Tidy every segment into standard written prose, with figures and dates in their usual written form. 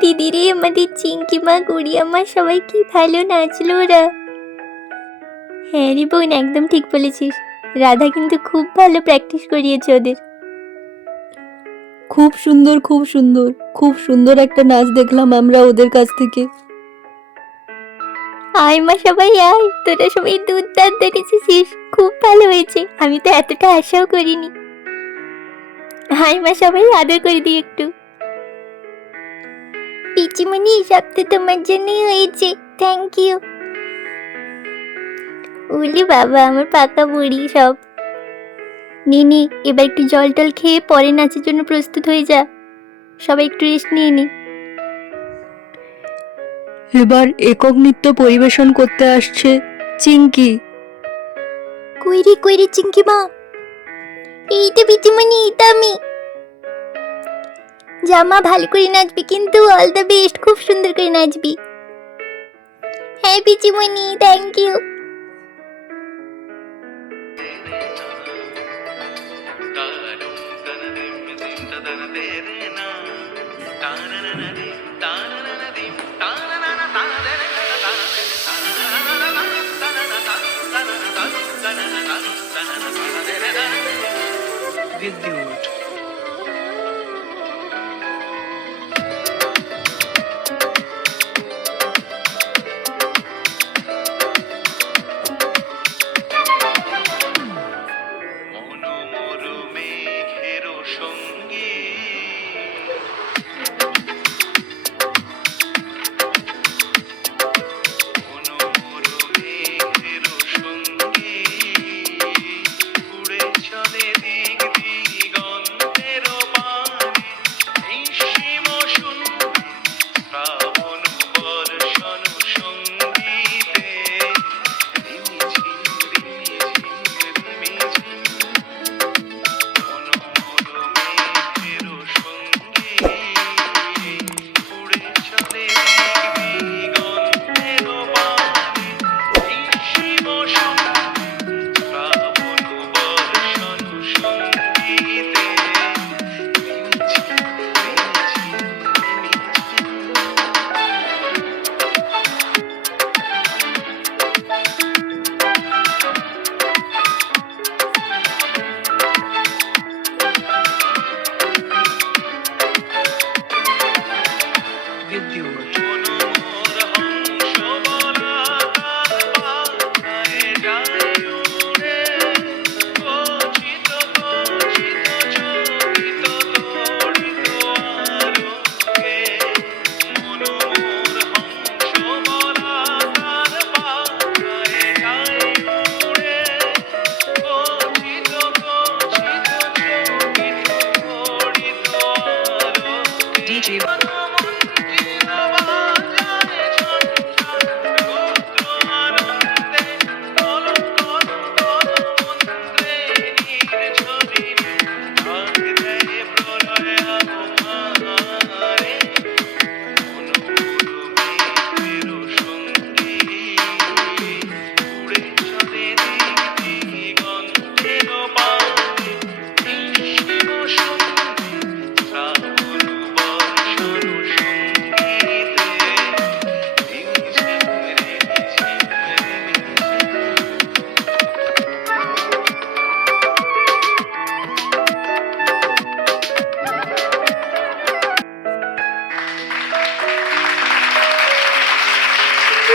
দিদি রে, আমাদের চিঙ্কি মা, গুড়িয়া মা সবাই কি ভালো নাচলো ওরা। হ্যাঁ রে বোন, একদম ঠিক বলেছিস। রাধা কিন্তু খুব ভালো প্র্যাকটিস করিয়েছে ওদের। খুব সুন্দর, খুব সুন্দর, খুব সুন্দর একটা নাচ দেখলাম আমরা ওদের কাছ থেকে। আয় মা সবাই আয়, তোরা সবাই দুর্দান্ত নেচেছিস, খুব ভালো হয়েছে। আমি তো এতটা আশাও করিনি। আয় মা সবাই, আদর করে দিই একটু। পিচিমণি, সব তো তোমার জন্যই হয়েছে, থ্যাংক ইউ। উলি বাবা, আমার পাকা বুড়ি সব। নে এবার একটু জল টল খেয়ে পরে নাচের জন্য প্রস্তুত হয়ে যা। সবাই একটু রেস্ট নিয়ে নে। এবার একক নৃত্য পরিবেশন করতে আসছে চিঙ্কি। কইরে চিঙ্কি মা, এই তো পিচিমণি, এই তো আমি। জামা ভালো করে নাচবি কিন্তু, অল দ্য বেস্ট, খুব সুন্দর করে নাচবি। হ্যাঁ পিচিমণি, থ্যাংক ইউ। বিদ্যুৎ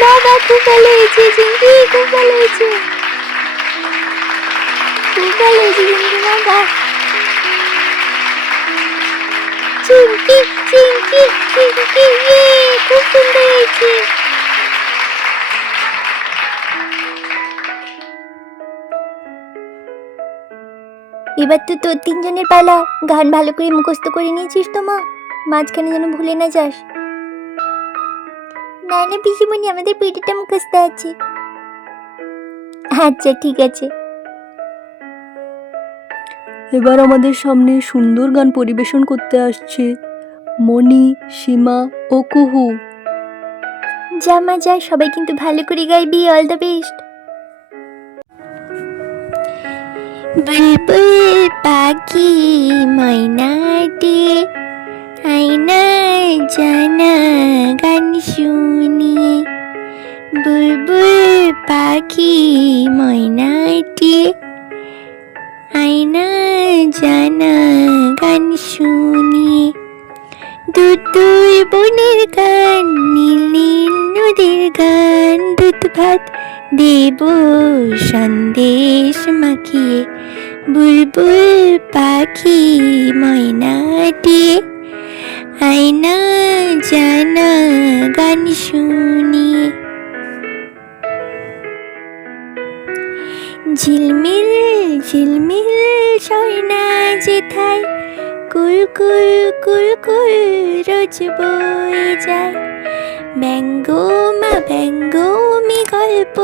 বাবা, খুব ভালো হয়েছে চিঙ্কি, খুব ভালো হয়েছে, খুব ভালো হয়েছে চিঙ্কি বাবা। চিঙ্কি চিঙ্কি চিঙ্কি, খুব সুন্দর হয়েছে। এবার তো তোর তিনজনের পালা। গান ভালো করে মুখস্থ করে নিয়েছিস তো মা? মাঝখানে যেন ভুলে না যাস। না না পিসিমণি, আমাদের পিটিটা মুখস্থ আছে। আচ্ছা ঠিক আছে। এবার আমাদের সামনে সুন্দর গান পরিবেশন করতে আসছে মণি, সীমা ও কুহু। যা মা যা, সবাই কিন্তু ভালো করে গাইবি, অল দ্য বেস্ট। বুলবুল পাখি ময়নাটি আয়না জানা গান শুনিয়ে, বুলবুল পাখি ময়নাটি আয়না জানা গান শুনিয়ে, দুধুর বনের গান, নীল নীল নদীর গান, দুধ ভাত দেব সন্দেশ মাখিয়ে, বুলবুল পাখি ময়নাটি আয়না জানা গান শুনিয়ে। ঝিলমিল ঝিলমিল সয়না যেথায়, কুলকুল কুলকুল রোজ বয়ে যায়, ব্যঙ্গমা ব্যঙ্গমি গল্প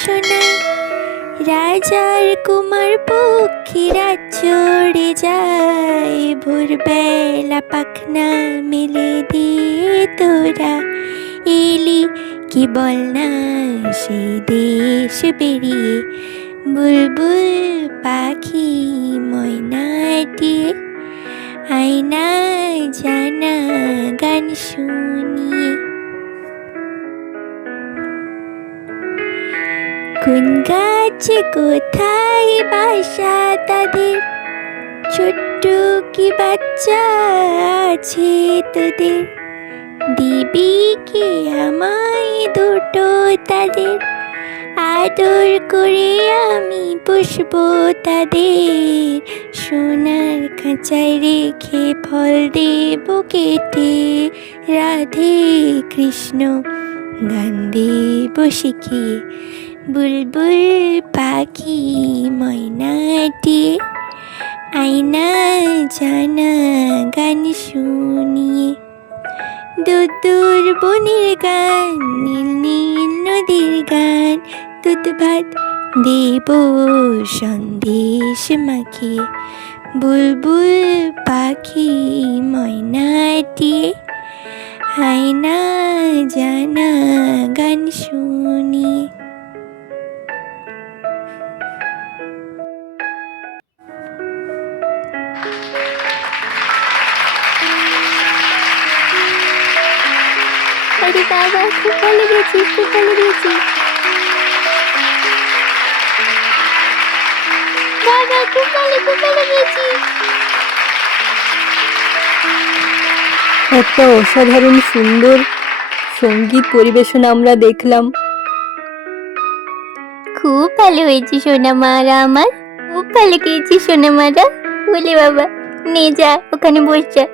শোনায়, রাজার কুমার পক্ষীরা চড়ে যায়, ভোরবেলা পাখনা মেলে দিয়ে তোরা এলি কি বল না সেই দেশ বেরিয়ে, বুলবুল পাখি ময়নাটি আয়না জানা গান শুনিয়ে। কোন গাছে কোথায় বাসা তাদের, ছোট্ট কি বাচ্চা আছে তোদের, দিবি কি আমায় দুটো তাদের, আদর করে আমি পুষবো তাদের, সোনার খাঁচায় রেখে ফল দেব কেটে, রাধে কৃষ্ণ গান দেব শিখিয়ে, বুলবুল পাখি ময়নাটি আয়না জানা গান শুনিয়ে, দুধুর বনের গান, নীল নীল নদীর গান, দুধ ভাত দেব সন্দেশ মাখিয়ে, বুলবুল পাখি ময়নাটি আয়না জানা গান শুনিয়ে। আরে বাবা, খুব ভালো গেছিস, খুব ভালো গেছিস বাবা, খুব ভালো গেছিস। একটা অসাধারণ সুন্দর সঙ্গীত পরিবেশন আমরা দেখলাম। খুব ভালো হয়েছে সোনামারা, আমার খুব ভালো গেয়েছি সোনামারা। বলে বাবা, নে যা ওখানে বস যা।